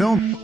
film.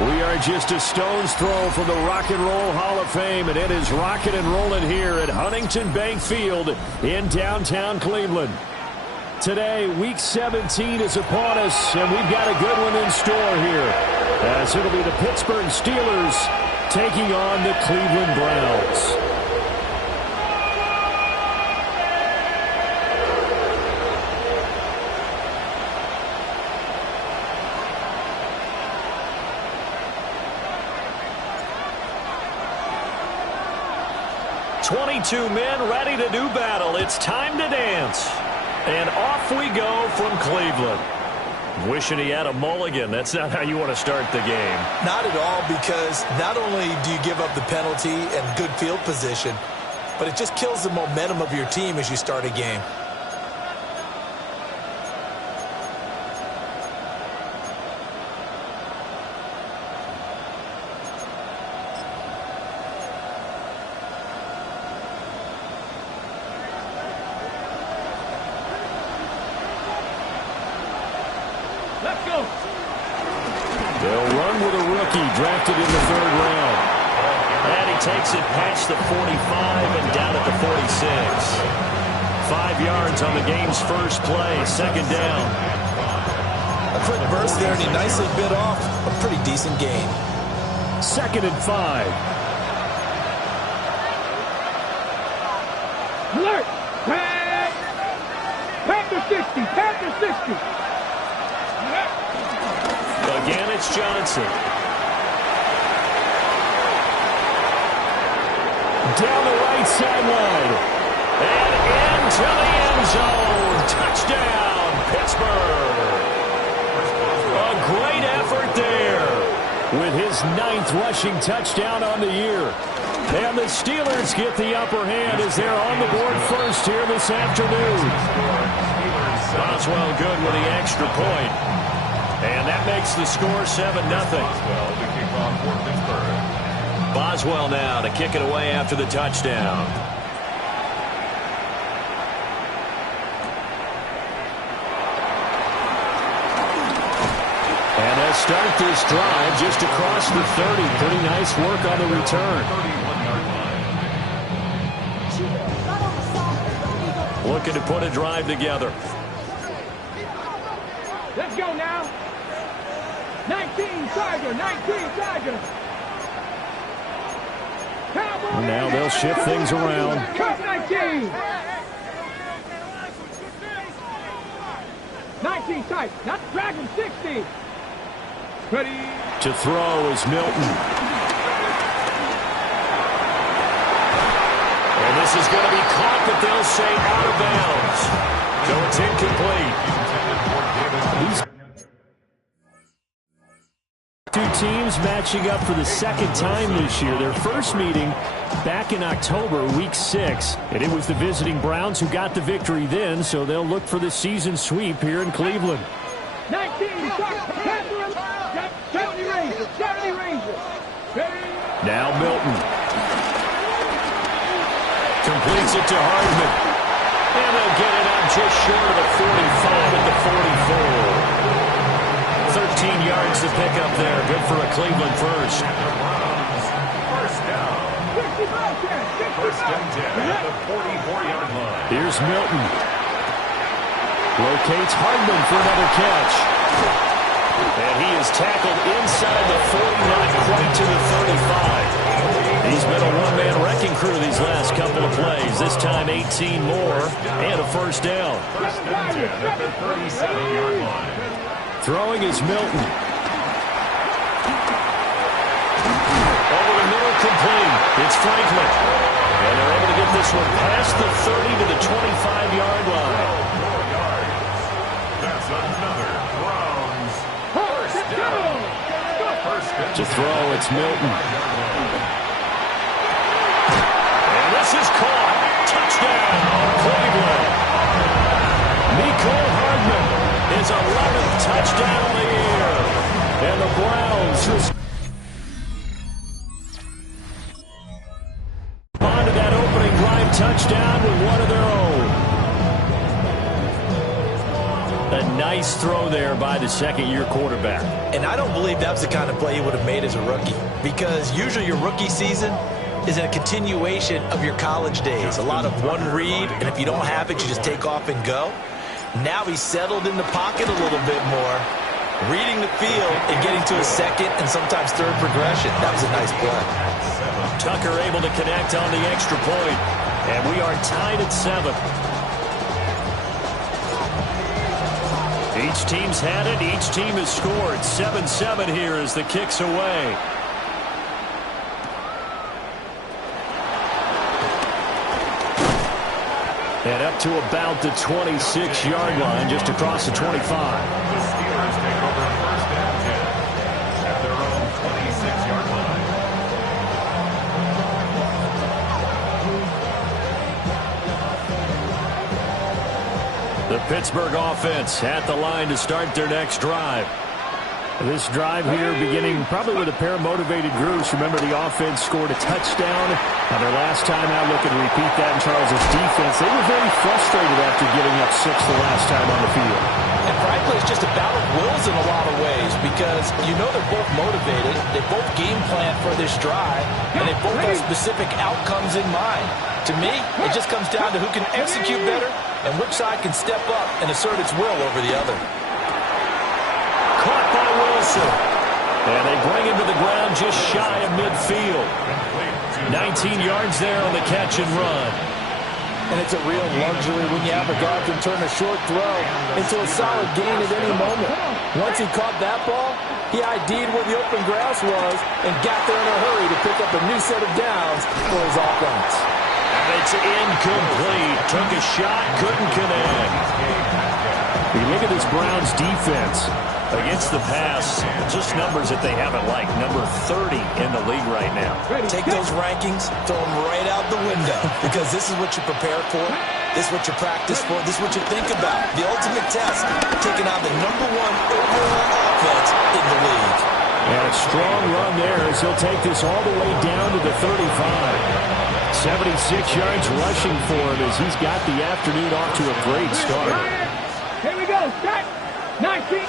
We are just a stone's throw from the Rock and Roll Hall of Fame, and it is rocking and rolling here at Huntington Bank Field in downtown Cleveland. Today, Week 17 is upon us, and we've got a good one in store here, as it'll be the Pittsburgh Steelers taking on the Cleveland Browns. Two men ready to do battle. It's time to dance. And off we go from Cleveland. Wishing he had a mulligan. That's not how you want to start the game. Not at all, because not only do you give up the penalty and good field position, but it just kills the momentum of your team as you start a game. Drafted in the third round. And he takes it past the 45 and down at the 46. 5 yards on the game's first play, second down. A quick burst there, and he nicely bit off a pretty decent gain. 2nd and 5. Alert! Panther 60! Panther 60! Again, it's Johnson. Down the right sideline. And into the end zone. Touchdown, Pittsburgh. A great effort there with his 9th rushing touchdown on the year. And the Steelers get the upper hand as they're on the board first here this afternoon. Boswell good with the extra point. And that makes the score 7-0. Boswell now to kick it away after the touchdown. And they'll start this drive just across the 30. Pretty nice work on the return. Looking to put a drive together. Let's go now. 19 Tiger, 19 Tiger. Now they'll shift things around. Cut 19. 19 tight. Not Dragon 60. Ready. To throw is Milton. And this is going to be caught, but they'll say out of bounds. So it's incomplete. These two teams matching up for the second time this year. Their first meeting back in October, week 6. And it was the visiting Browns who got the victory then, so they'll look for the season sweep here in Cleveland. 19, 70 Rangers, 70 Rangers. Now Milton. Completes it to Hardman. And they'll get it out just short of the 45 at the 44. 13 yards to pick up there. Good for a Cleveland first. First and 10 at the 44-yard line. Here's Milton. Rotates Hardman for another catch. And he is tackled inside the 40, not quite to the 35. He's been a one-man wrecking crew these last couple of plays. This time 18 more and a first down. First and 10 at the 37-yard line. Throwing is Milton. Over the middle, complete. It's Franklin. And they're able to get this one past the 30 to the 25-yard line. 4 yards. That's another Browns first down. First and To throw, it's Milton. And this is caught. Touchdown, Cleveland. Mecole Hardman, his 11th touchdown of the year. And the Browns respond to that opening drive touchdown with one of their own. A nice throw there by the second-year quarterback. And I don't believe that was the kind of play he would have made as a rookie, because usually your rookie season is a continuation of your college days. A lot of one read, and if you don't have it, you just take off and go. Now he's settled in the pocket a little bit more, reading the field and getting to a second and sometimes third progression. That was a nice play. Tucker able to connect on the extra point. And we are tied at 7. Each team's had it. Each team has scored. 7-7 here as the kick's away. And up to about the 26-yard line, just across the 25. the Steelers take over first and 10 at their own 26-yard line. The Pittsburgh offense at the line to start their next drive. This drive here beginning probably with a pair of motivated groups. Remember, the offense scored a touchdown on their last time out. Looking to repeat that in Charles's defense. They were very frustrated after giving up 6 the last time on the field. And frankly, it's just a battle of wills in a lot of ways, because you know they're both motivated, they both game plan for this drive, and they both have specific outcomes in mind. To me, it just comes down to who can execute better and which side can step up and assert its will over the other. Caught by Wilson. And they bring him to the ground just shy of midfield. 19 yards there on the catch and run. And it's a real luxury when you have a guy who can turn a short throw into a solid gain at any moment. Once he caught that ball, he ID'd where the open grass was and got there in a hurry to pick up a new set of downs for his offense. And it's incomplete. Took a shot, couldn't connect. You look at this Browns defense against the pass, just numbers that they haven't liked. Number 30 in the league right now. Take those rankings, throw them right out the window, because this is what you prepare for. This is what you practice for. This is what you think about. The ultimate test, taking on the #1 overall offense in the league. And a strong run there as he'll take this all the way down to the 35. 76 yards rushing for him as he's got the afternoon off to a great start. Here we go. Set. 19.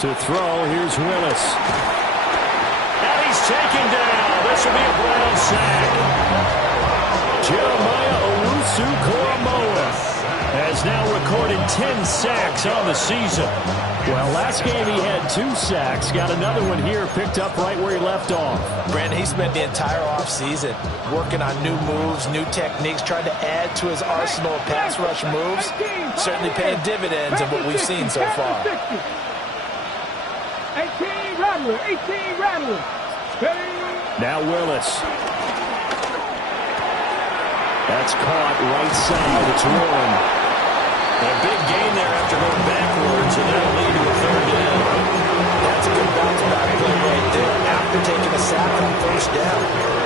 To throw, here's Willis. And he's taken down. This will be a Brown sack. Jeremiah Owusu-Koramoah has now recorded 10 sacks on the season. Well, last game he had 2 sacks. Got another one here, picked up right where he left off. Brandon, he spent the entire offseason working on new moves, new techniques, trying to add to his arsenal of pass rush moves. Certainly paying dividends of what we've seen so far. 18 Rattler. 18 Rattler. Now Willis. That's caught right side. It's rolling. A big gain there after going backwards, and that'll lead to a 3rd down. That's a good bounce back play right there after taking a sack on 1st down.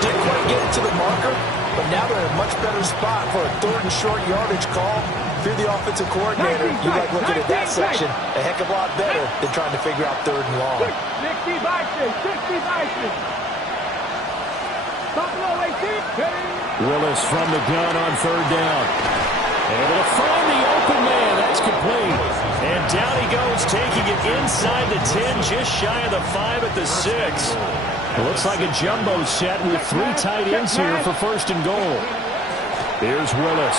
Didn't quite get it to the marker, but now they're in a much better spot for a 3rd and short yardage call. If you're the offensive coordinator, you like looking at that section a heck of a lot better than trying to figure out 3rd and long. 60 vices. 60 vices. Buffalo 18. Willis from the gun on 3rd down. Able to find the open man. That's complete. And down he goes, taking it inside the 10, just shy of the 5 at the 6. It looks like a jumbo set with 3 tight ends here for 1st and goal. Here's Willis.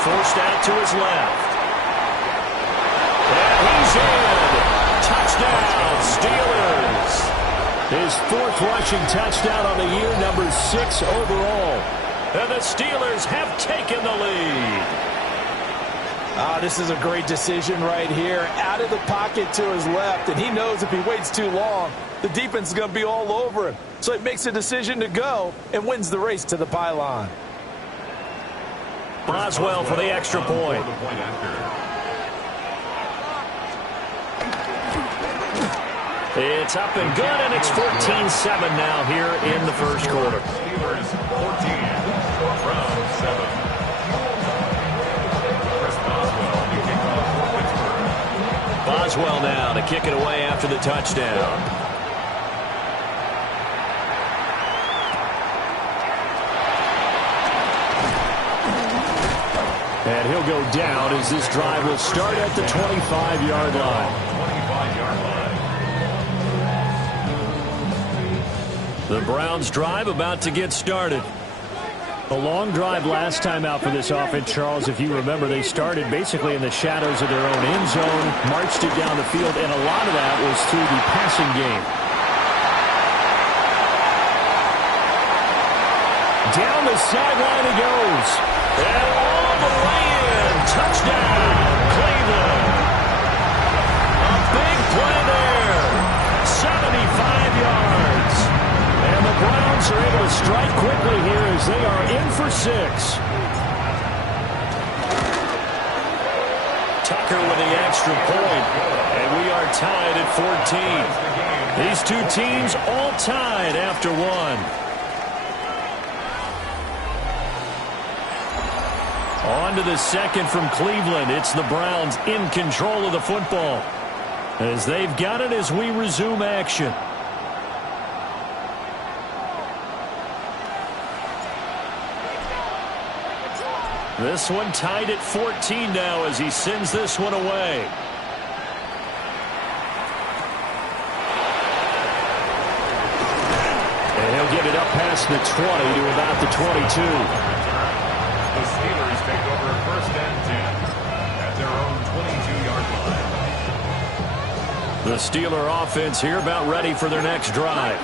Forced out to his left. And he's in. Touchdown, Steelers. His 4th rushing touchdown on the year, number 6 overall. And the Steelers have taken the lead. This is a great decision right here. Out of the pocket to his left, and he knows if he waits too long, the defense is going to be all over him. So he makes a decision to go and wins the race to the pylon. Boswell for the extra point. It's up and good, and it's 14-7 now here in the 1st quarter. Steelers 14, Browns 7. Chris Boswell, the kickoff for Pittsburgh. Boswell now to kick it away after the touchdown. And he'll go down as this drive will start at the 25-yard line. 25-yard line. The Browns drive about to get started. A long drive last time out for this offense, Charles. If you remember, they started basically in the shadows of their own end zone, marched it down the field, and a lot of that was through the passing game. Down the sideline he goes. And all the way in. Touchdown, Cleveland. A big play there. 75 yards. And the Browns are able to strike quickly here as they are in for 6. Tucker with the extra point. And we are tied at 14. These 2 teams all tied after 1. On to the 2nd from Cleveland. It's the Browns in control of the football as they've got it as we resume action. This one tied at 14 now as he sends this one away. And he'll get it up past the 20 to about the 22. The Steelers take over 1st and 10 at their own 22-yard line. The Steeler offense here about ready for their next drive.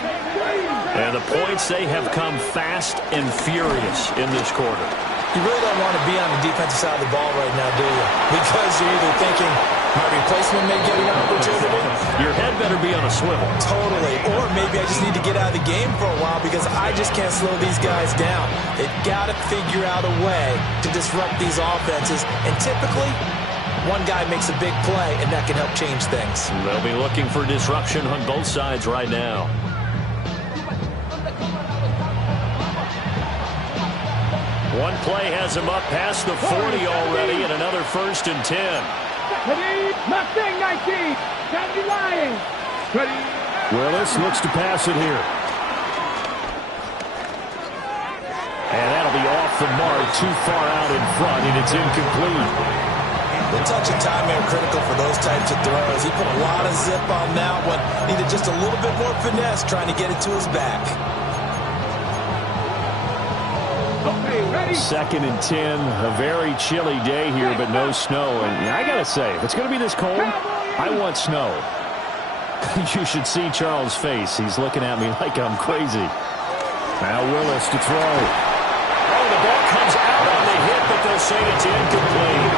And the points, they have come fast and furious in this quarter. You really don't want to be on the defensive side of the ball right now, do you? Because you're either thinking, my replacement may get an opportunity. Your head better be on a swivel. Totally. Or maybe I just need to get out of the game for a while because I just can't slow these guys down. They've got to figure out a way to disrupt these offenses. And typically, one guy makes a big play, and that can help change things. They'll be looking for disruption on both sides right now. One play has him up past the 40 already, and another 1st and 10. Ready? Mustang 19. Sandy Lions. Ready? Willis looks to pass it here. And that'll be off the mark, too far out in front, and it's incomplete. The touch and time are critical for those types of throws. He put a lot of zip on that one. Needed just a little bit more finesse trying to get it to his back. Okay, ready? 2nd and 10, a very chilly day here, but no snow. And I got to say, if it's going to be this cold, I want snow. You should see Charles' face. He's looking at me like I'm crazy. Now Willis to throw. Oh, the ball comes out on the hit, but they'll say it's incomplete.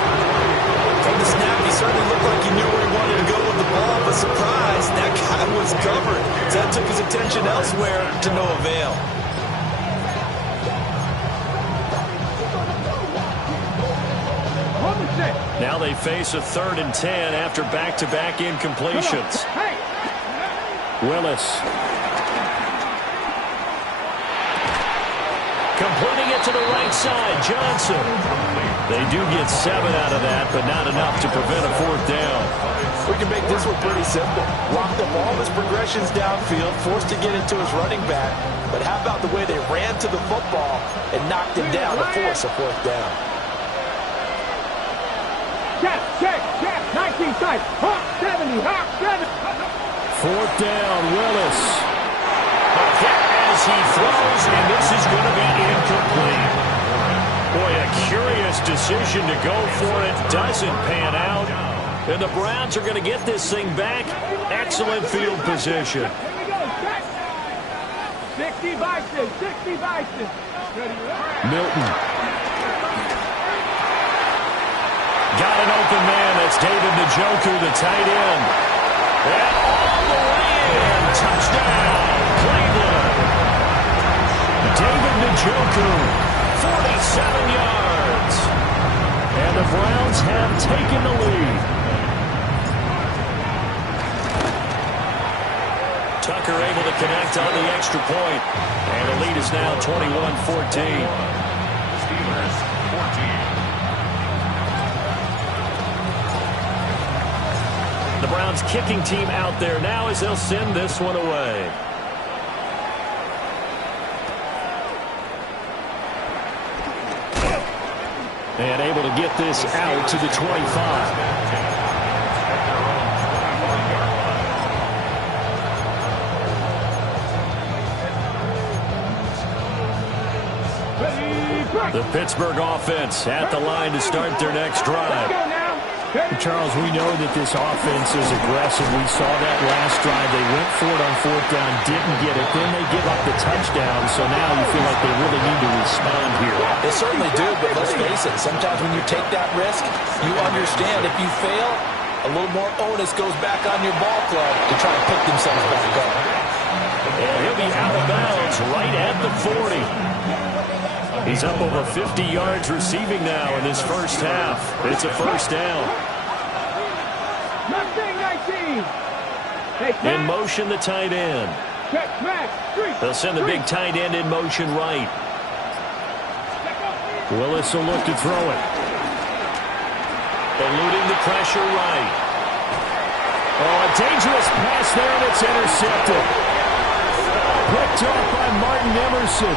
From the snap, he certainly looked like he knew where he wanted to go with the ball, but surprise, that guy was covered. So that took his attention elsewhere to no avail. Now they face a 3rd and 10 after back-to-back incompletions. Willis. Completing it to the right side, Johnson. They do get 7 out of that, but not enough to prevent a 4th down. We can make this one pretty simple. Locked up all his progressions downfield, forced to get into his running back. But how about the way they ran to the football and knocked him down to force a 4th down? Check, 19 side, hop 70, hop 7. 4th down, Willis. As he throws, and this is going to be incomplete. Boy, a curious decision to go for it. Doesn't pan out. And the Browns are going to get this thing back. Excellent field position. Here we go, check. 60 Bison, 60 Bison. Ready? Milton. Got an open man. That's David Njoku, the tight end. And all the way in. Touchdown, Cleveland. David Njoku, 47 yards. And the Browns have taken the lead. Tucker able to connect on the extra point. And the lead is now 21-14. Steelers 14. The Browns kicking team out there now as they'll send this one away. And able to get this out to the 25. The Pittsburgh offense at the line to start their next drive. Charles, we know that this offense is aggressive. We saw that last drive. They went for it on 4th down, didn't get it. Then they give up the touchdown, so now you feel like they really need to respond here. They certainly do, but let's face it, sometimes when you take that risk, you understand if you fail, a little more onus goes back on your ball club to try to pick themselves back up. And he'll be out of bounds right at the 40. He's up over 50 yards receiving now in this first half. It's a 1st down. In motion, the tight end. They'll send the big tight end in motion right. Willis will look to throw it. Eluding the pressure right. Oh, a dangerous pass there, and it's intercepted. Picked off by Martin Emerson.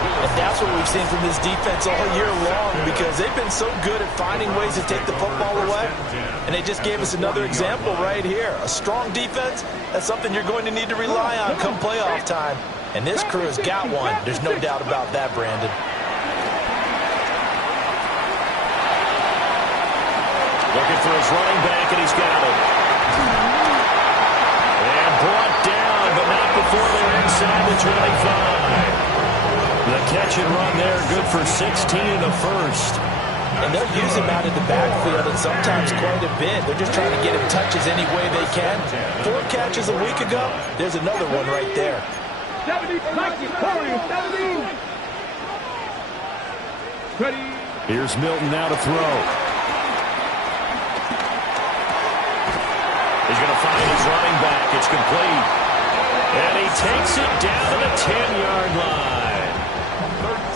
And that's what we've seen from this defense all year long, because they've been so good at finding ways to take the football away. And they just gave us another example right here. A strong defense, that's something you're going to need to rely on come playoff time. And this crew has got one. There's no doubt about that, Brandon. Looking for his running back, and he's got it. And brought down, but not before they're inside the 25. The catch and run there, good for 16 in the first. And they'll use him out of the backfield, and sometimes quite a bit. They're just trying to get him touches any way they can. 4 catches a week ago, there's another one right there. 70, 70. Ready. Here's Milton now to throw. He's going to find his running back. It's complete. And he takes it down to the 10-yard line.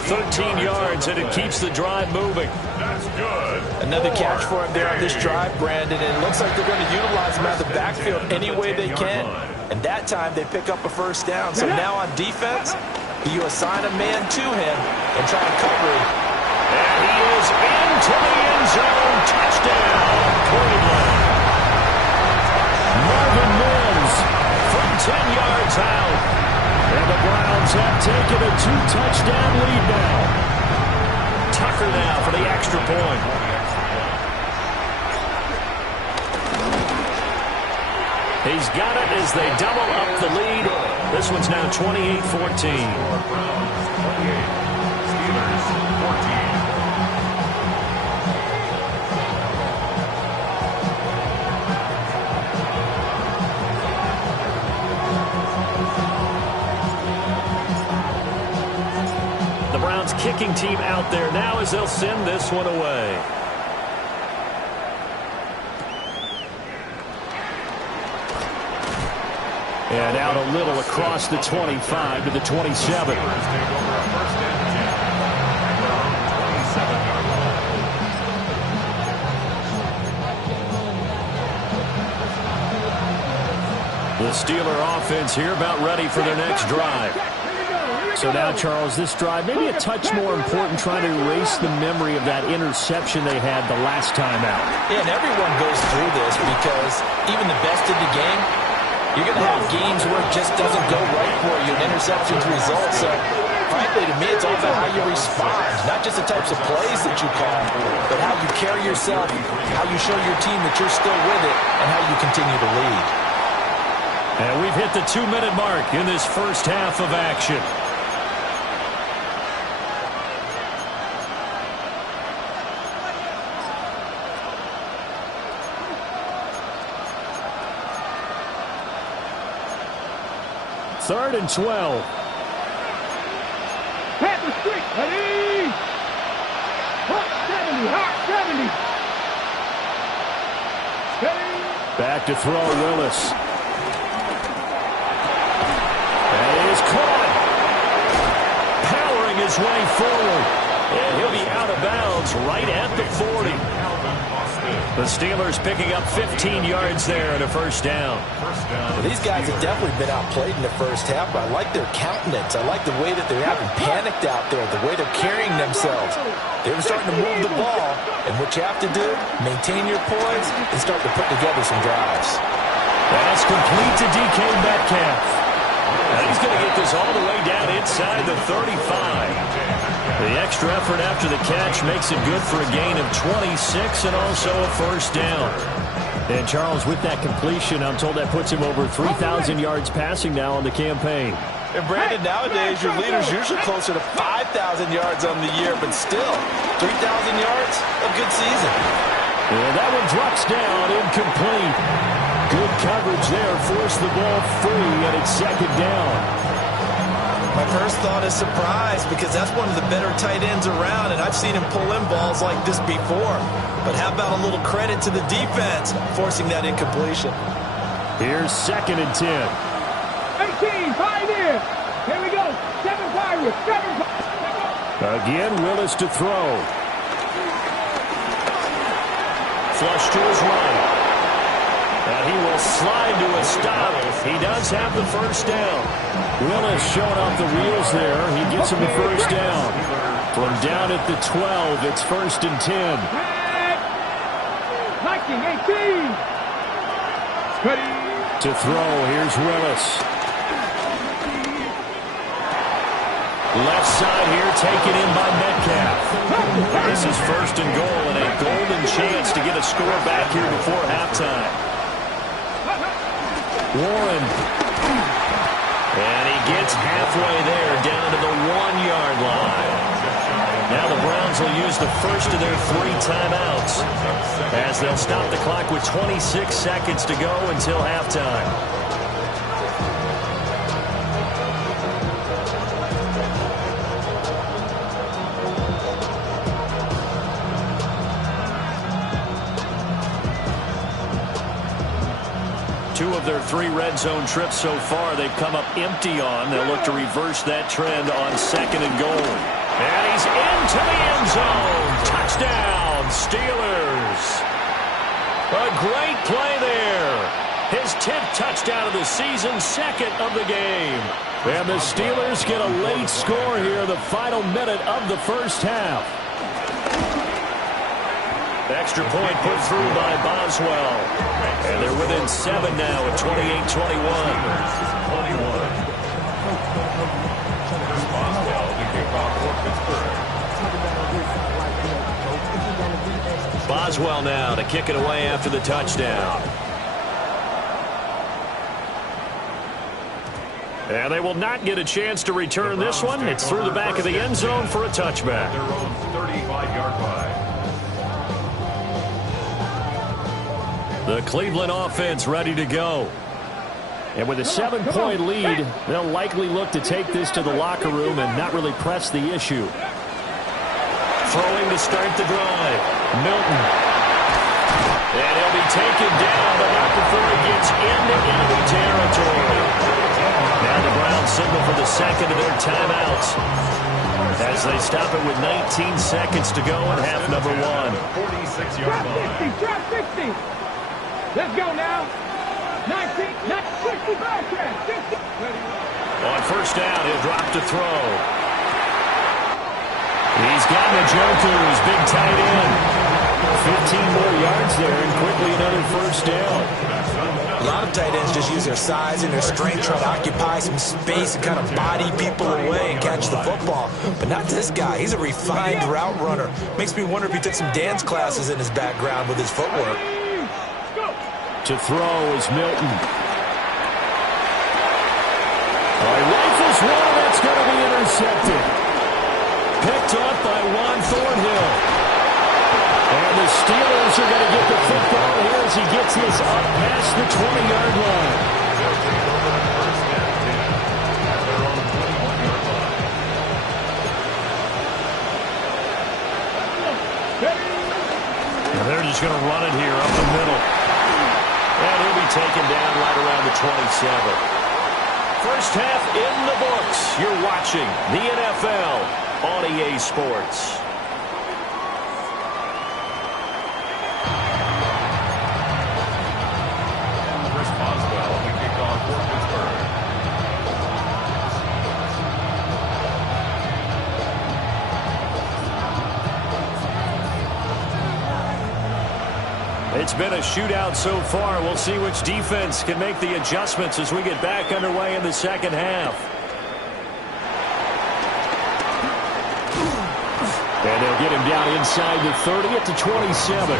13 yards, and it keeps the drive moving. That's good. Another catch for him there on this drive, Brandon, and it looks like they're going to utilize him out of the backfield any way they can. And that time they pick up a first down. So now on defense, you assign a man to him and try and cover him. And he is into the end zone. Touchdown, Cleveland. Marvin Mims from 10 yards out. And the Browns have taken a 2-touchdown lead now. Tucker now for the extra point. He's got it as they double up the lead. This one's now 28-14. Browns 28, Steelers 14. The Browns kicking team out there now as they'll send this one away. And out a little across the 25 to the 27. Steelers take over a first and 10. From 27-yard line. The Steeler offense here about ready for their next drive. So now, Charles, this drive maybe a touch more important, trying to erase the memory of that interception they had the last time out. Yeah, and everyone goes through this because even the best in the game, you're going to have games where it just doesn't go right for you, and interceptions result. So, frankly, to me, it's all about how you respond, not just the types of plays that you call, but how you carry yourself, how you show your team that you're still with it, and how you continue to lead. And we've hit the 2-minute mark in this first half of action. Third and 12. Panther streak, ready? Hot 70, hot 70. Steady. Back to throw, Willis. And he is caught. Powering his way forward. And he'll be out of bounds right at the 40. The Steelers picking up 15 yards there and a first down. Well, these guys have definitely been outplayed in the first half, but I like their countenance. I like the way that they haven't panicked out there, the way they're carrying themselves. They're starting to move the ball, and what you have to do, maintain your poise and start to put together some drives. That's complete to DK Metcalf. And he's going to get this all the way down inside the 35. The extra effort after the catch makes it good for a gain of 26 and also a first down. And Charles, with that completion, I'm told that puts him over 3,000 yards passing now on the campaign. And Brandon, nowadays your leader's usually closer to 5,000 yards on the year, but still, 3,000 yards, a good season. And that one drops down, incomplete. Good coverage there, forced the ball free, and it's second down. My first thought is surprise, because that's one of the better tight ends around, and I've seen him pull in balls like this before. But how about a little credit to the defense forcing that incompletion? Here's second and 10. 18, 5 in. Here we go. 7-5 with 7-5. Again, Willis to throw. Flush to his right. And he will slide to a stop. He does have the first down. Willis showing off the wheels there. He gets him the first down. From down at the 12, it's first and 10. 19, 18. Ready. To throw, here's Willis. Left side here, taken in by Metcalf. This is first and goal, and a golden chance to get a score back here before halftime. Warren. And he gets halfway there, down to the 1-yard line. Now the Browns will use the first of their 3 timeouts, as they'll stop the clock with 26 seconds to go until halftime. Two of their 3 red zone trips so far, they've come up empty on. They'll look to reverse that trend on second and goal. And he's into the end zone. Touchdown, Steelers. A great play there. His 10th touchdown of the season, second of the game. And the Steelers get a late score here, the final minute of the first half. Extra point put through by Boswell. And they're within 7 now at 28-21. Boswell now to kick it away after the touchdown. And they will not get a chance to return this one. It's through the back of the end zone for a touchback. Their own 35-yard line. The Cleveland offense ready to go. And with a 7-point lead, they'll likely look to take this to the locker room and not really press the issue. Throwing to start the drive. Milton. And he'll be taken down, but not before he gets into enemy territory. Now the Browns signal for the second of their timeouts as they stop it with 19 seconds to go in half number 1. 46-yard line. Drop 60. Let's go now. 19, 65, 60. On first down, he'll drop to throw. He's got Njoku, his big tight end. 15 more yards there and quickly another first down. A lot of tight ends just use their size and their strength, try to occupy some space and kind of body people away and catch the football. But not this guy. He's a refined route runner. Makes me wonder if he took some dance classes in his background with his footwork. To throw is Milton. Rifles one, that's going to be intercepted. Picked up by Juan Thornhill. And the Steelers are going to get the football here as he gets this up past the 20-yard line. And they're just going to run it here up the middle. And he'll be taken down right around the 27. First half in the books. You're watching the NFL on EA Sports. Chris Boswell on the kickoff for Pittsburgh. It's been a shootout so far. We'll see which defense can make the adjustments as we get back underway in the second half. And they'll get him down inside the 30 at the 27. Over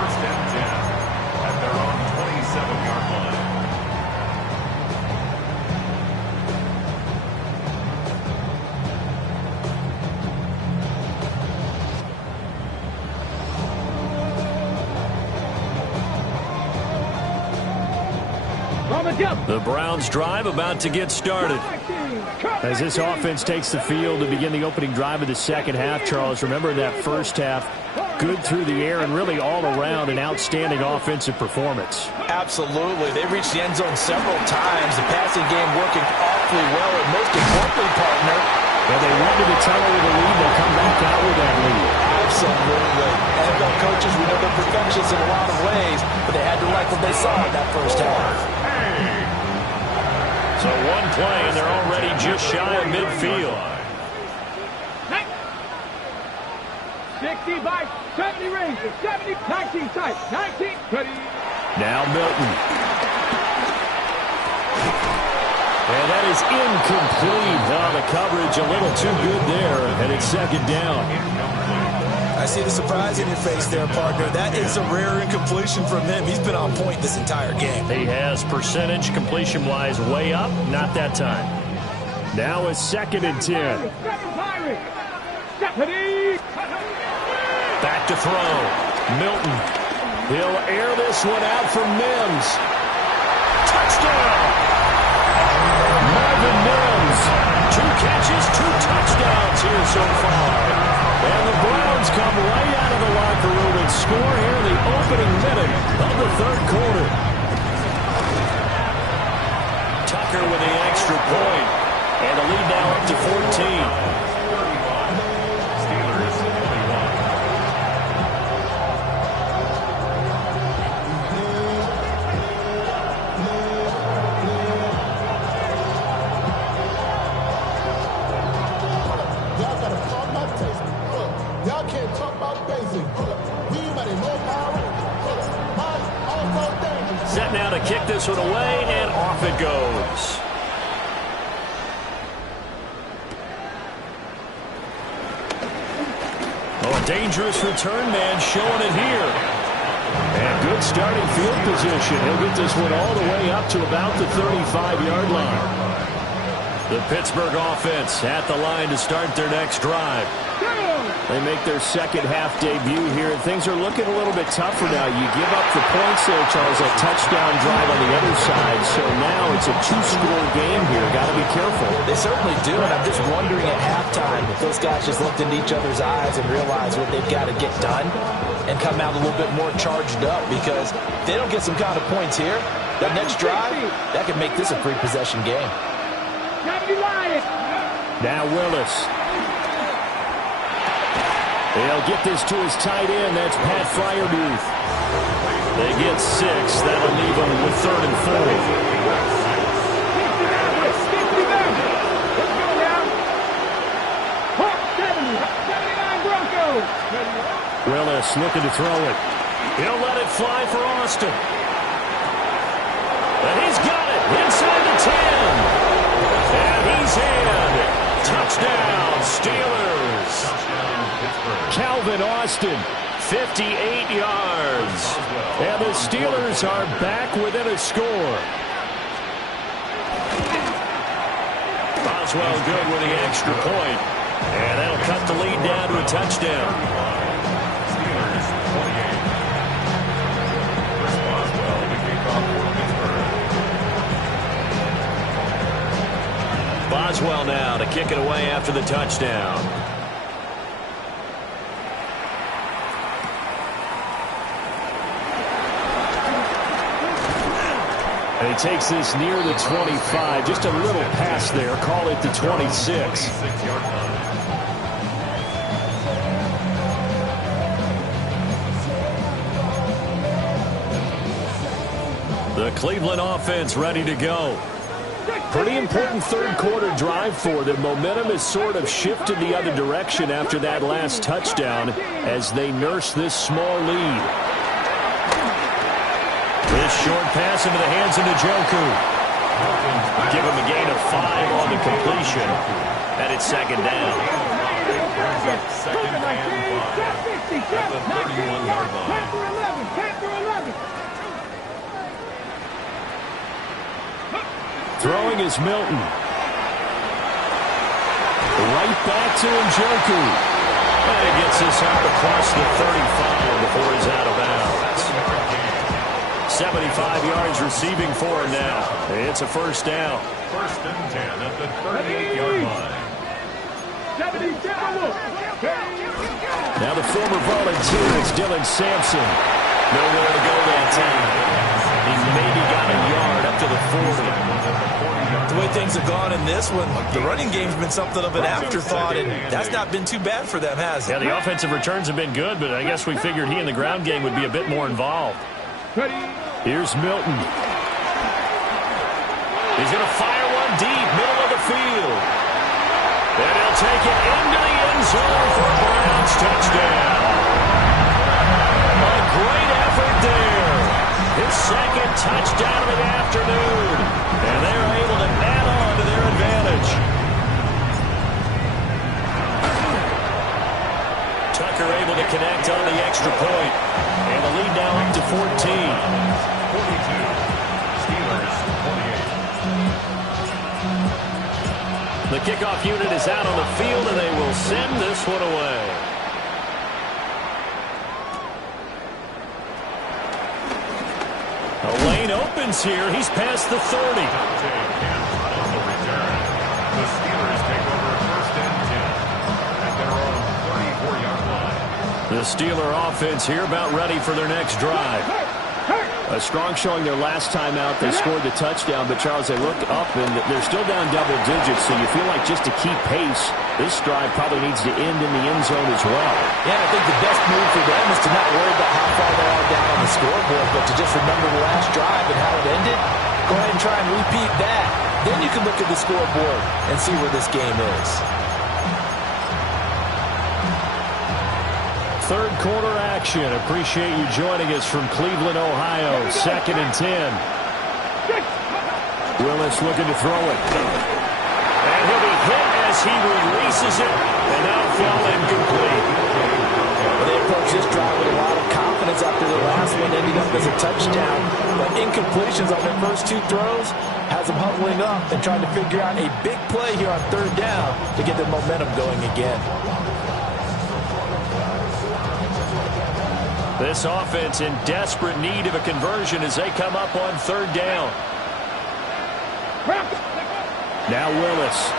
first and 10 at their own 27-yard line. The Browns drive about to get started. As this offense takes the field to begin the opening drive of the second half, Charles, remember that first half, good through the air and really all around an outstanding offensive performance. Absolutely. They reached the end zone several times. The passing game working awfully well, and most importantly, partner, when they went to the tunnel with a lead, they'll come back out with that lead. Absolutely. NFL coaches, we know they're perfectionists in a lot of ways, but they had to like what they saw in that first half. So one play, and they're already just shy of midfield. 60 by 70 range, 70, 19 tight, 19, ready. Now Milton. And that is incomplete. Oh, the coverage a little too good there, and it's second down. I see the surprise in your face there, partner. That is a rare incompletion from him. He's been on point this entire game. He has percentage completion-wise way up, not that time. Now a second and 10. Back to throw. Milton. He'll air this one out for Mims. Touchdown! Marvin Mims. 2 catches, 2 touchdowns here so far. And the Browns come right out of the locker room and score here in the opening minute of the third quarter. Tucker with the extra point. And the lead now up to 14. Set now to kick this one away, and off it goes. Oh, a dangerous return man showing it here. And good starting field position. He'll get this one all the way up to about the 35-yard line. The Pittsburgh offense at the line to start their next drive. They make their second-half debut here, and things are looking a little bit tougher now. You give up the points there, Charles, a touchdown drive on the other side. So now it's a two-score game here. Got to be careful. They certainly do, and I'm just wondering at halftime if those guys just looked into each other's eyes and realized what they've got to get done and come out a little bit more charged up, because if they don't get some kind of points here, that next drive, that could make this a free-possession game. Now Willis. They'll get this to his tight end. That's Pat Freiermuth. They get 6. That'll leave them with 3rd and 4. Willis looking to throw it. He'll let it fly for Austin. And he's got it inside the 10. And he's in. Touchdown, Steelers. Calvin Austin, 58 yards. And the Steelers are back within a score. Boswell good with the extra point. And that'll cut the lead down to a touchdown. Steelers 28. Chris Boswell, the kickoff for Pittsburgh. Boswell now to kick it away after the touchdown. And he takes this near the 25. Just a little pass there. Call it the 26. The Cleveland offense ready to go. Pretty important third quarter drive for them. Momentum has sort of shifted the other direction after that last touchdown as they nurse this small lead. This short pass into the hands of Njoku. Give him a gain of 5 on the completion. And it's second down. Second and 5 at the 31-yard line. Throwing is Milton. Right back to Njoku. And he gets this out across the 35 before he's out of bounds. 75 yards receiving for him now. It's a first down. First and 10 at the 38-yard line. Now the former volunteer is Dylan Sampson. Nowhere to go that time. He maybe got a yard up to the 40. The way things have gone in this one, the running game's been something of an afterthought, and that's not been too bad for them, has it? Yeah, the offensive returns have been good, but I guess we figured he in the ground game would be a bit more involved. Here's Milton. He's going to fire one deep, middle of the field. And he'll take it into the end zone for a Browns touchdown. A great effort there. His second touchdown of the afternoon. And they're able to add on to their advantage. Tucker able to connect on the extra point. And the lead now up to 14. 42. Steelers 48. The kickoff unit is out on the field, and they will send this one away. A lane opens here. He's past the 30. Dante Camp on the return. The Steelers take over first and 10 at their own 34-yard line. The Steeler offense here about ready for their next drive. A strong showing their last time out. They scored the touchdown, but Charles, they look up and they're still down double digits, so you feel like just to keep pace, this drive probably needs to end in the end zone as well. Yeah, I think the best move for them is to not worry about how far they are down on the scoreboard, but to just remember the last drive and how it ended. Go ahead and try and repeat that. Then you can look at the scoreboard and see where this game is. third quarter action. Appreciate you joining us from Cleveland, Ohio. 2nd and 10. Willis looking to throw it. And he'll be hit as he releases it, and that'll fall incomplete. Well, they approach this drive with a lot of confidence after the last one ending up as a touchdown. But incompletions on their first 2 throws has them huddling up and trying to figure out a big play here on 3rd down to get their momentum going again. This offense in desperate need of a conversion as they come up on 3rd down. Now Willis.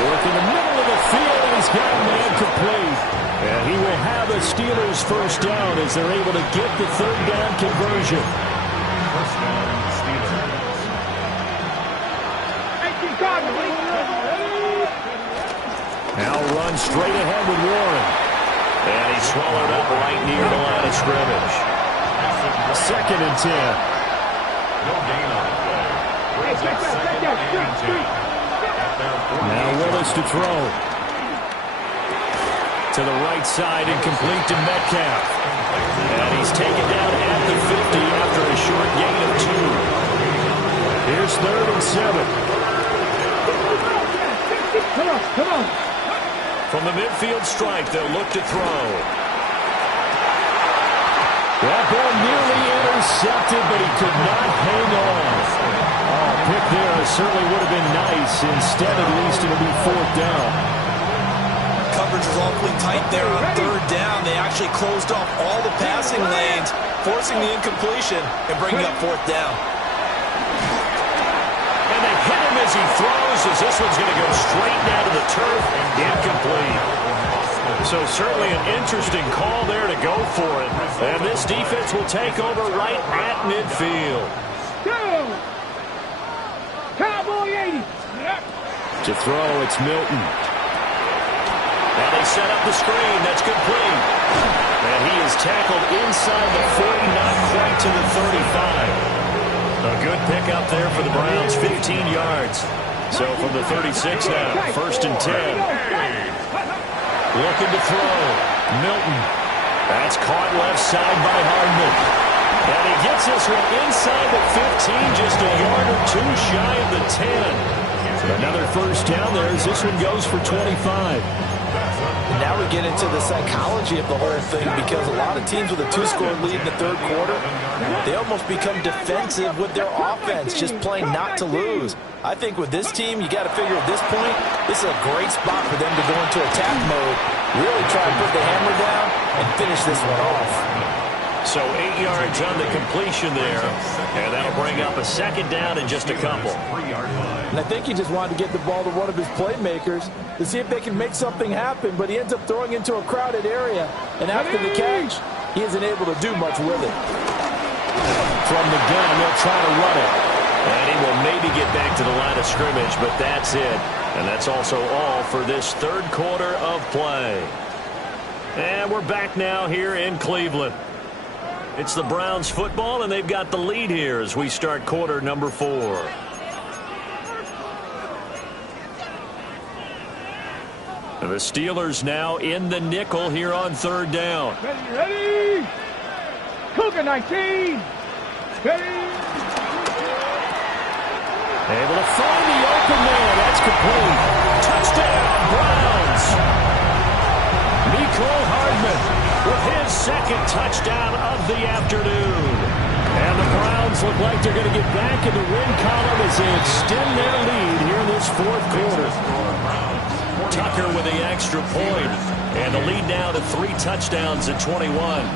Working the middle of the field, and he's got a man complete. And he will have a Steelers first down as they're able to get the 3rd down conversion. First down, Steelers. Now run straight ahead with Warren. And he's swallowed up right near the line of scrimmage. 2nd and 10. No gain on the play. Brings up 2nd and 10. Now Willis to throw. To the right side and complete to Metcalf. And he's taken down at the 50 after a short gain of 2. Here's 3rd and 7. Come on. From the midfield stripe, they'll look to throw. That ball nearly intercepted, but he could not hang on. Oh, pick there certainly would have been nice. Instead, at least, it'll be 4th down. Coverage was awfully tight there on 3rd down. They actually closed off all the passing lanes, forcing the incompletion and bringing up 4th down. And they hit him as he throws, as this one's going to go straight down to the turf. Incomplete. So certainly an interesting call there to go for it. And this defense will take over right at midfield. Cowboy 80. To throw, it's Milton. And they set up the screen. That's complete. And he is tackled inside the 40, not quite to the 35. A good pickup there for the Browns, 15 yards. So from the 36 now, 1st and 10. Looking to throw. Milton. That's caught left side by Hardman. And he gets this one inside the 15, just a yard or 2 shy of the 10. Another first down there as this one goes for 25. And now we get into the psychology of the whole thing, because a lot of teams with a 2-score lead in the 3rd quarter, they almost become defensive with their offense, just playing not to lose. I think with this team, you got to figure at this point, this is a great spot for them to go into attack mode, really try to put the hammer down and finish this one off. So 8 yards on the completion there, and that'll bring up a 2nd down in just a couple. And I think he just wanted to get the ball to one of his playmakers to see if they can make something happen, but he ends up throwing into a crowded area, and after the catch, he isn't able to do much with it. From the gun, they'll try to run it. And he will maybe get back to the line of scrimmage, but that's it. And that's also all for this 3rd quarter of play. And we're back now here in Cleveland. It's the Browns football, and they've got the lead here as we start quarter number 4. The Steelers now in the nickel here on 3rd down. Ready? Cougar 19. Ready? Able to find the open man. That's complete. Touchdown, Browns. Mecole Hardman with his 2nd touchdown of the afternoon. And the Browns look like they're going to get back in the win column as they extend their lead here in this 4th quarter. Tucker with the extra point. And the lead now to 3 touchdowns at 21.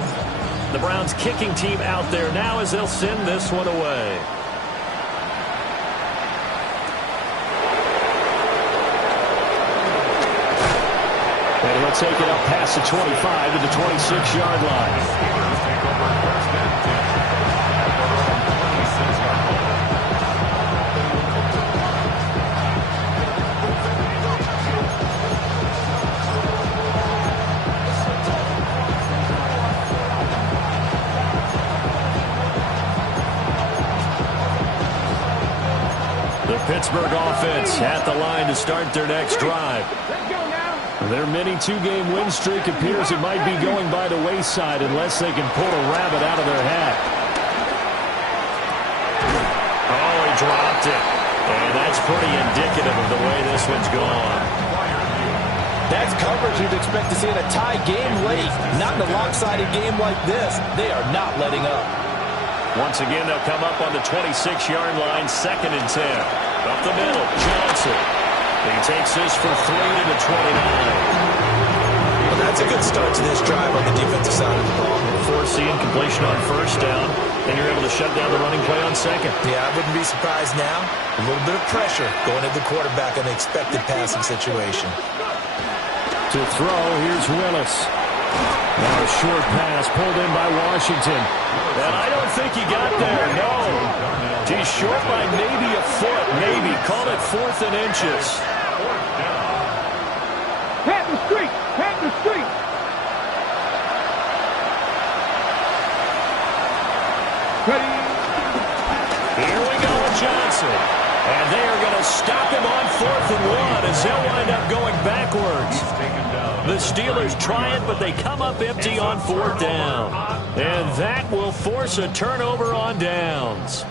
The Browns kicking team out there now as they'll send this one away. And he'll take it up past the 25 to the 26-yard line. The Pittsburgh offense at the line to start their next drive. Let's go now. Their mini two-game win streak appears it might be going by the wayside unless they can pull a rabbit out of their hat. Oh, he dropped it. And that's pretty indicative of the way this one's gone. That's coverage you'd expect to see in a tie game late. Not in a lopsided game like this. They are not letting up. Once again, they'll come up on the 26-yard line, 2nd and 10. Up the middle, Johnson. He takes this for 3 to the 29. Well, that's a good start to this drive on the defensive side of the ball. Forcing completion on 1st down. Then you're able to shut down the running play on 2nd. Yeah, I wouldn't be surprised now. A little bit of pressure going at the quarterback on the expected passing situation. To throw, here's Willis. Now a short pass pulled in by Washington. And I don't think he got there, no. He's short by maybe a foot, maybe. Call it 4th and inches. Panther Street! Panther Street! Ready? Here we go with Johnson. And they are going to stop him on 4th and 1 as they'll wind up going backwards. The Steelers try it, but they come up empty on 4th down. And that will force a turnover on downs.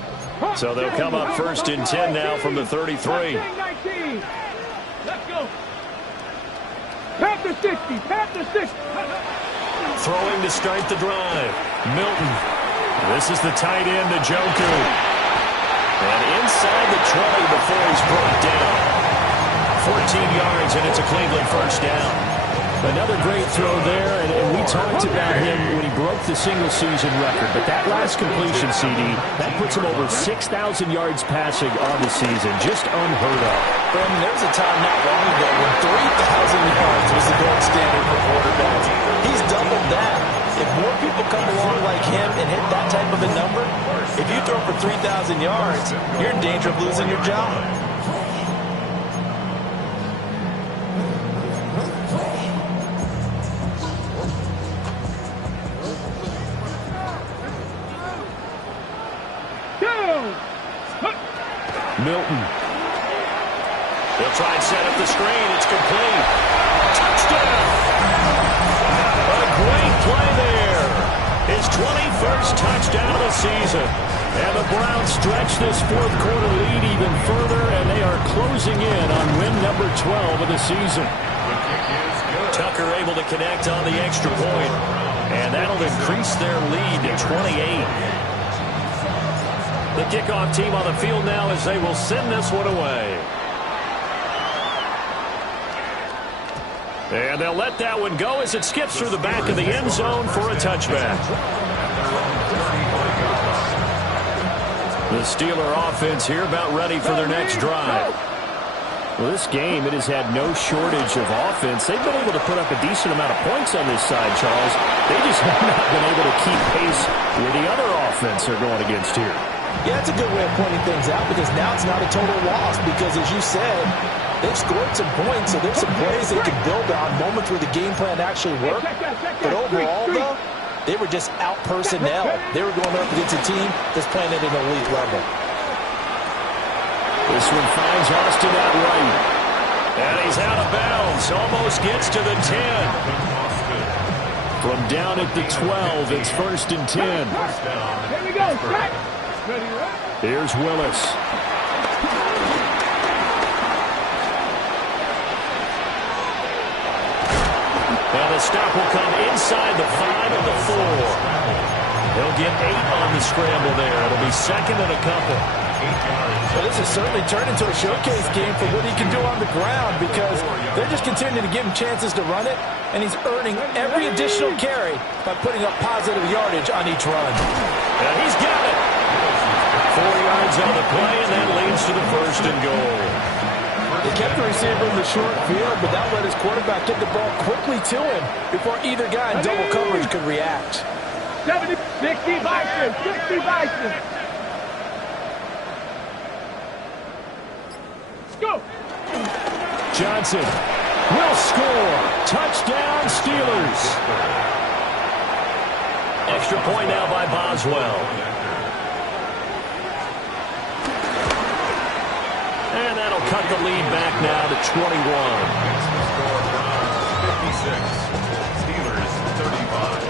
So they'll come up 1st and 10 now from the 33. 19. Let's go. Panther 60. Panther 60. Throwing to start the drive. Milton. This is the tight end, Njoku. And inside the 20 before he's brought down. 14 yards, and it's a Cleveland 1st down. Another great throw there, and we talked about him when he broke the single-season record. But that last completion, CD, that puts him over 6,000 yards passing on the season. Just unheard of. Brandon, there was a time not long ago when 3,000 yards was the gold standard for quarterbacks. He's doubled that. If more people come along like him and hit that type of a number, if you throw for 3,000 yards, you're in danger of losing your job. Milton. They'll try and set up the screen. It's complete. Touchdown! A great play there. His 21st touchdown of the season. And the Browns stretch this 4th quarter lead even further, and they are closing in on win number 12 of the season. Tucker able to connect on the extra point, and that'll increase their lead to 28. The kickoff team on the field now as they will send this one away. And they'll let that one go as it skips through the back of the end zone for a touchback. The Steeler offense here about ready for their next drive. Well, this game, it has had no shortage of offense. They've been able to put up a decent amount of points on this side, Charles. They just have not been able to keep pace with the other offense they're going against here. Yeah, that's a good way of pointing things out because now it's not a total loss because, as you said, they've scored some points, so there's some plays they can build on, moments where the game plan actually worked. But overall, though, they were just out-personnel. They were going up against a team that's playing at an elite level. This one finds Austin out right. And he's out of bounds. Almost gets to the 10. From down at the 12, it's 1st and 10. Here we go. Set. Ready, right? Here's Willis. And the stop will come inside the 5 of the 4. He'll get 8 on the scramble there. It'll be 2nd and a couple. Well, this has certainly turned into a showcase game for what he can do on the ground because they're just continuing to give him chances to run it, and he's earning every additional carry by putting up positive yardage on each run. And he's got it. 4 yards on the play, and that leads to the 1st and goal. They kept the receiver in the short field, but that let his quarterback get the ball quickly to him before either guy in double coverage could react. 70, 60 Bison, 60 Bison. Go. Johnson will score. Touchdown, Steelers. Extra point now by Boswell. And that'll cut the lead back now to 21. Steelers 35.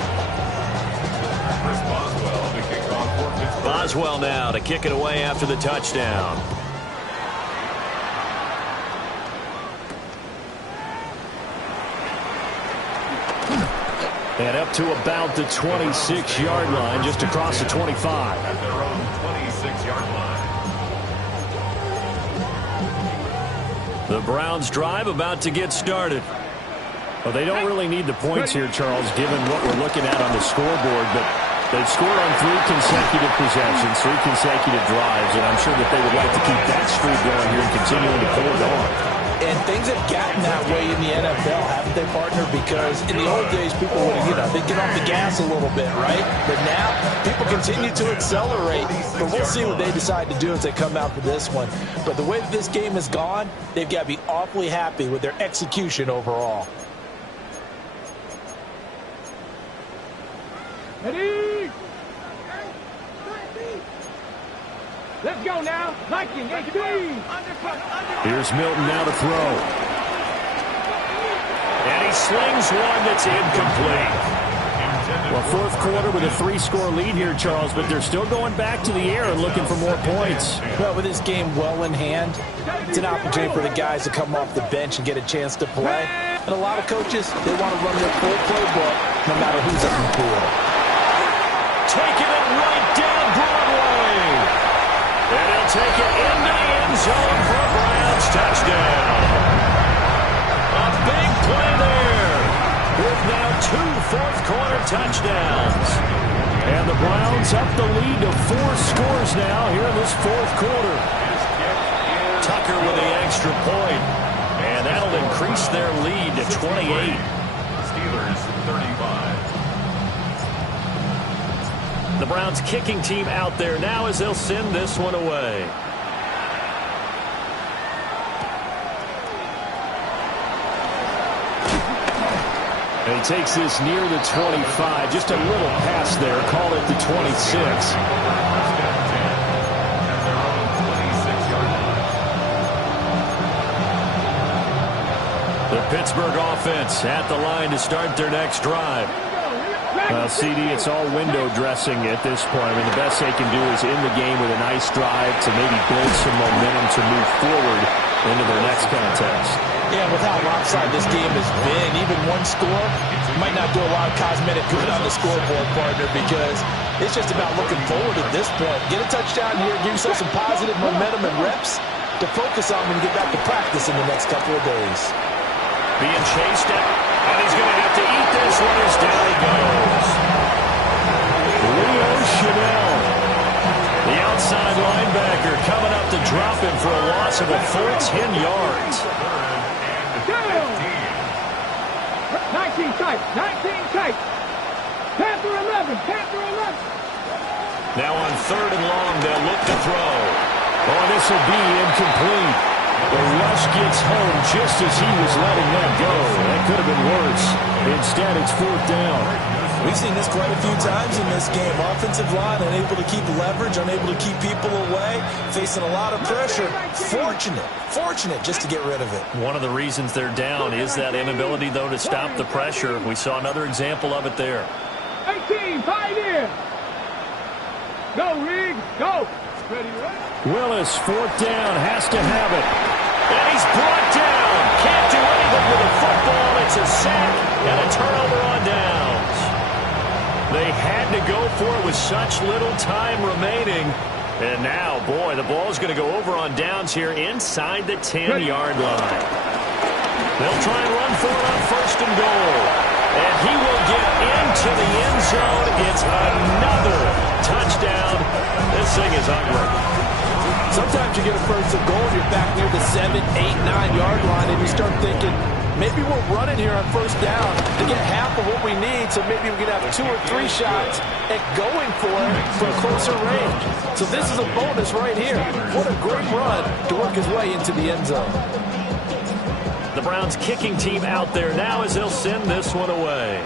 Chris Boswell to kick off for Pittsburgh. Boswell now to kick it away after the touchdown. And up to about the 26-yard line, just across the 25. At their own 26-yard line. The Browns drive about to get started. Well, they don't really need the points here, Charles, given what we're looking at on the scoreboard, but they've scored on 3 consecutive possessions, 3 consecutive drives, and I'm sure that they would like to keep that streak going here and continuing to pull it on. And things have gotten that way in the NFL, haven't they, partner? Because in the old days, people would, they'd get off the gas a little bit, right? But now, people continue to accelerate. But we'll see what they decide to do as they come out to this one. But the way that this game has gone, they've got to be awfully happy with their execution overall. Ready? Let's go now. Viking, HB. Here's Milton now to throw. And he slings one that's incomplete. Well, fourth quarter with a 3-score lead here, Charles, but they're still going back to the air and looking for more points. Well, with this game well in hand, it's an opportunity for the guys to come off the bench and get a chance to play. And a lot of coaches, they want to run their full playbook no matter who's up in the pool. Taking it right down Broadway. And he'll take it into the end zone for a Browns touchdown. A big play there with now 2 fourth-quarter touchdowns. And the Browns up the lead to 4 scores now here in this fourth quarter. Tucker with the extra point. And that'll increase their lead to 28. Steelers 35. The Browns kicking team out there now as they'll send this one away. And he takes this near the 25. Just a little pass there. Call it the 26. The Pittsburgh offense at the line to start their next drive. CD, it's all window dressing at this point. I mean, the best they can do is in the game with a nice drive to maybe build some momentum to move forward into their next contest. Yeah, with how lopsided this game has been, even one score might not do a lot of cosmetic good on the scoreboard, partner, because it's just about looking forward at this point. Get a touchdown here, give yourself some positive momentum and reps to focus on when you get back to practice in the next couple of days. Being chased out, and he's going to have to eat this one as down he goes. Leo Chanel, the outside linebacker, coming up to drop him for a loss of a full 10 yards. 19 tight, 19 tight. Panther 11, Panther 11. Now on 3rd and long, they'll look to throw. Oh, this will be incomplete. The rush gets home just as he was letting that go. That could have been worse. Instead, it's 4th down. We've seen this quite a few times in this game. Offensive line unable to keep leverage, unable to keep people away, facing a lot of pressure. Fortunate just to get rid of it. One of the reasons they're down is that inability, though, to stop the pressure. We saw another example of it there. 18, 5 in. Go, Rig, go. Ready, right? Willis, 4th down, has to have it. And he's brought down. Can't do anything with the football. It's a sack and a turnover on downs. They had to go for it with such little time remaining. And now, boy, the ball's going to go over on downs here inside the 10-yard line. They'll try and run for it on 1st and goal. And he will get into the end zone. It's another touchdown. This thing is ugly. Sometimes you get a first and goal, you're back near the 7, 8, 9-yard line, and you start thinking, maybe we're running here on 1st down to get half of what we need, so maybe we can have 2 or 3 shots at going for it from closer range. So this is a bonus right here. What a great run to work his way into the end zone. The Browns kicking team out there now as they'll send this one away.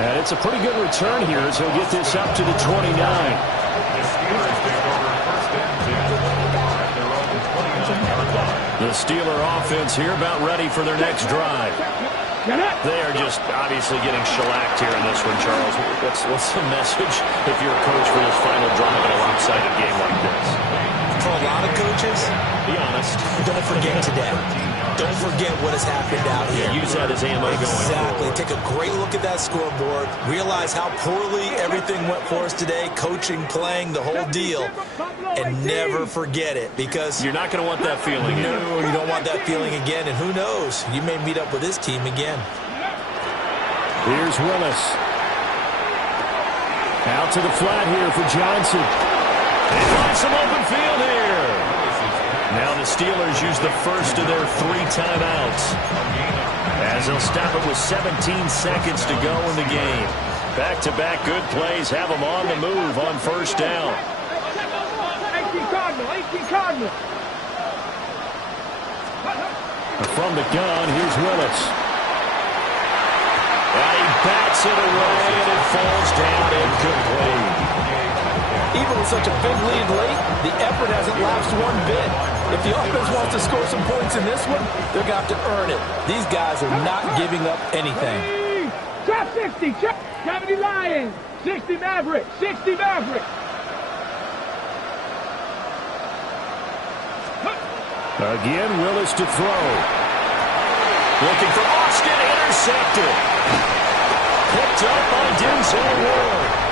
And it's a pretty good return here as he'll get this up to the 29. The Steelers take over 1st and 10. The Steeler offense here about ready for their next drive. They are just obviously getting shellacked here in this one, Charles. What's the message if you're a coach for this final drive in a lopsided game like this? For a lot of coaches, Be honest. don't forget today. Don't forget what has happened out here. Use that as ammo going Exactly. forward. Take a great look at that scoreboard. Realize how poorly everything went for us today. Coaching, playing, the whole deal. And never forget it, because You're not going to want that feeling. no, you don't want that feeling again. And who knows? You may meet up with this team again. Here's Willis. Out to the flat here for Johnson. They find some open field here. Now the Steelers use the first of their 3 timeouts, as they'll stop it with 17 seconds to go in the game. Back-to-back good plays have them on the move on first down. 18 Cardinal. From the gun, here's Willis. And he bats it away, and it falls down incomplete. Even with such a big lead late, the effort hasn't lapsed one bit. If the offense wants to score some points in this one, they're going to have to earn it. These guys are not giving up anything. Drop 60. 70 Lions. 60 Mavericks. 60 Mavericks. Again, Willis to throw. Looking for Austin, intercepted. Picked up by Denzel Ward.